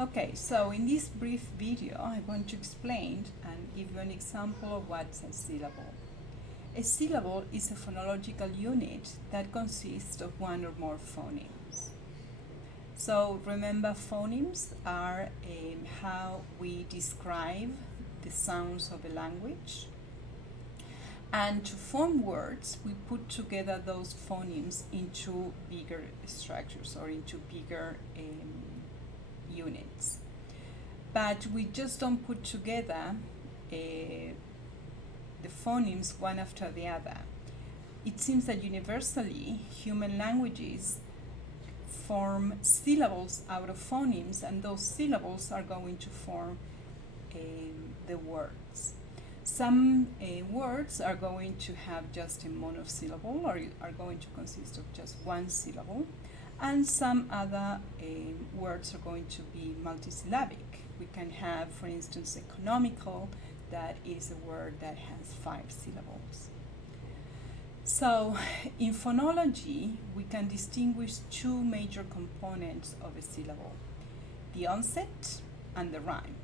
Okay, so in this brief video, I want to explain and give you an example of what's a syllable. A syllable is a phonological unit that consists of one or more phonemes. So remember, phonemes are how we describe the sounds of a language. And to form words, we put together those phonemes into bigger structures or into bigger units. But we just don't put together the phonemes one after the other. It seems that universally human languages form syllables out of phonemes, and those syllables are going to form the words. Some words are going to have just a monosyllable or are going to consist of just one syllable, and some other words are going to be multisyllabic. We can have, for instance, economical, that is a word that has 5 syllables. So in phonology, we can distinguish two major components of a syllable: the onset and the rhyme.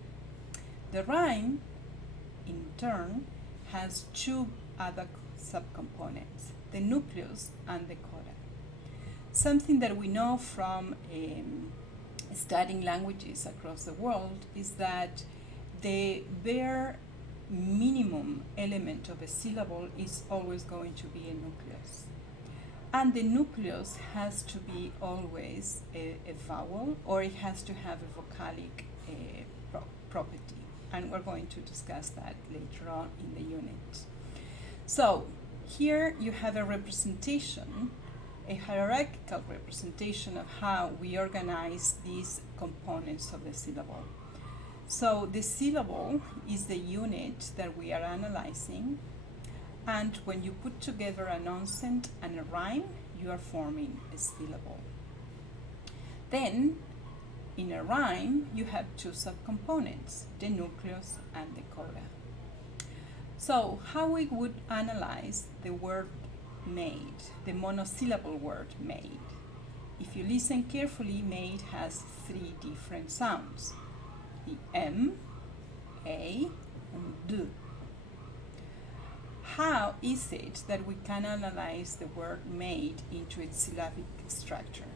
The rhyme, in turn, has two other subcomponents: the nucleus and the coda. Something that we know from studying languages across the world is that the bare minimum element of a syllable is always going to be a nucleus. And the nucleus has to be always a vowel, or it has to have a vocalic property. And we're going to discuss that later on in the unit. So here you have a representation, a hierarchical representation of how we organize these components of the syllable. So the syllable is the unit that we are analyzing, and when you put together an onset and a rhyme, you are forming a syllable. Then in a rhyme, you have two subcomponents, the nucleus and the coda. So how we would analyze the word made, the monosyllable word made? If you listen carefully, made has 3 different sounds: the M, A, and D. How is it that we can analyze the word made into its syllabic structure?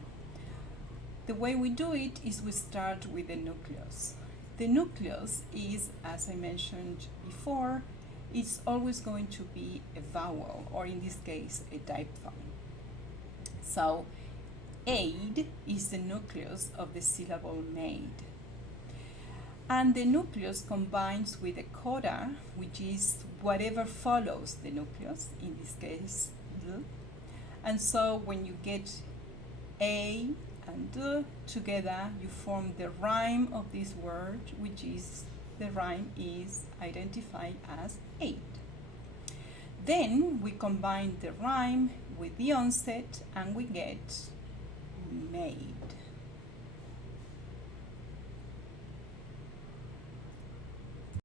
The way we do it is we start with the nucleus. The nucleus is, as I mentioned before, it's always going to be a vowel, or in this case, a diphthong. So, aid is the nucleus of the syllable made. And the nucleus combines with a coda, which is whatever follows the nucleus, in this case, D. And so when you get A and D together, you form the rhyme of this word, which is, the rhyme is identified as aid. Then we combine the rhyme with the onset and we get made.